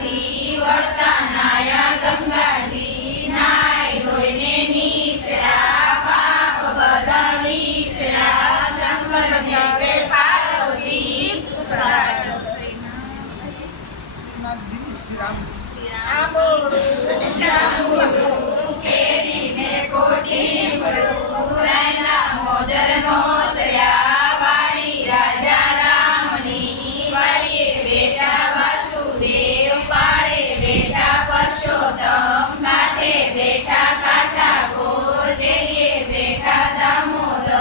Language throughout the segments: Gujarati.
જમનાજી વળતા નાયા ગંગાજી નાય ધોઈને નીસરા પાપ બધા વિસરા શંકર ને પાર્વતી સુખડા કેરીને કોટી મળું રાયના મોદરનો તયા વાળી રાજા રામની વાળીએ બેટા વાસુદેવ પાડે બેટા પરસોત્તમ કાંઠે બેઠા કાંઠા ગોર ડેલીએ બેઠા દામોદર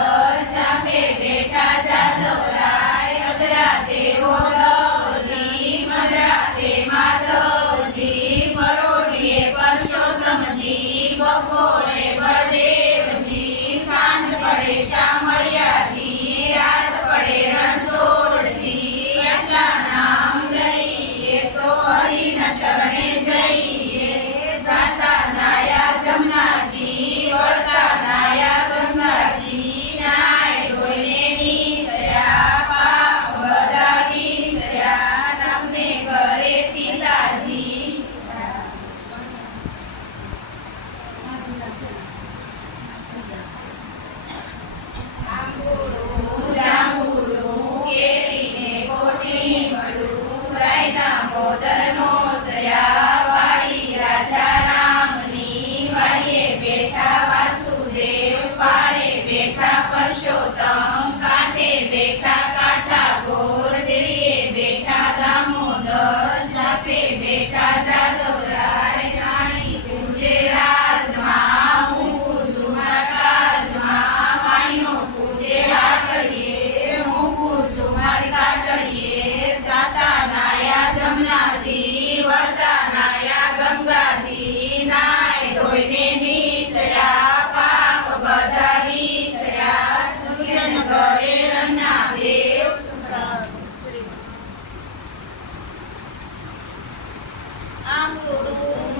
ચાપે બેઠા જાદવરાય અદરા દેવો લવજી મદરા તે માધવજી પરોઢીએ પરસોત્તમજી બપોરે બળદેવજી સાંજ પડે શામળિયાજી રાત પડે રણછોડજી આટલા નામ લઈએ તો હરિના શરણે જઈએ જાતા નાયા જમનાજી વળતા નાયા ગંગાજી નાય ધોઈને નીસર્યા પાપ બધા વિસર્યા તમને કરે સીતાજી જાંબુડું કેરીને કોટી મળું રાયના મોદરનો તયા વાળી રાજા રામની વાળીએ બેઠા વાસુદેવ પાડે બેઠા પરસોત્તમ કાંઠે બેઠા કાંઠા ગોર ડેલીએ બેઠા દામોદર ચાપે બેઠા જાદવરાય રાણી પૂજે રાજમાં હું પૂજું કાજમાં વાણીઓ પૂજે હાટડીએ હું પૂજું મારી કાટડીએ જાતા નાયા જમનાજી વળતા નાયા ગંગાજી નાય ધોઈને નીસર્યા પાપ બધા વિસર્યા સૂર્યન ઘરે રન્ના દેવ સુખડા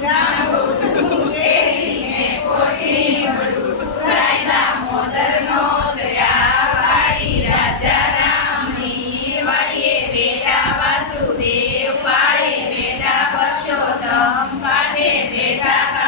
જાંબુડું કેરીને કોટી મળું રાયના મોદરનો તયા વાળી રાજા રામની વાળીએ બેઠા વાસુદેવ પાડે બેઠા પરસોત્તમ કાંઠે બેઠા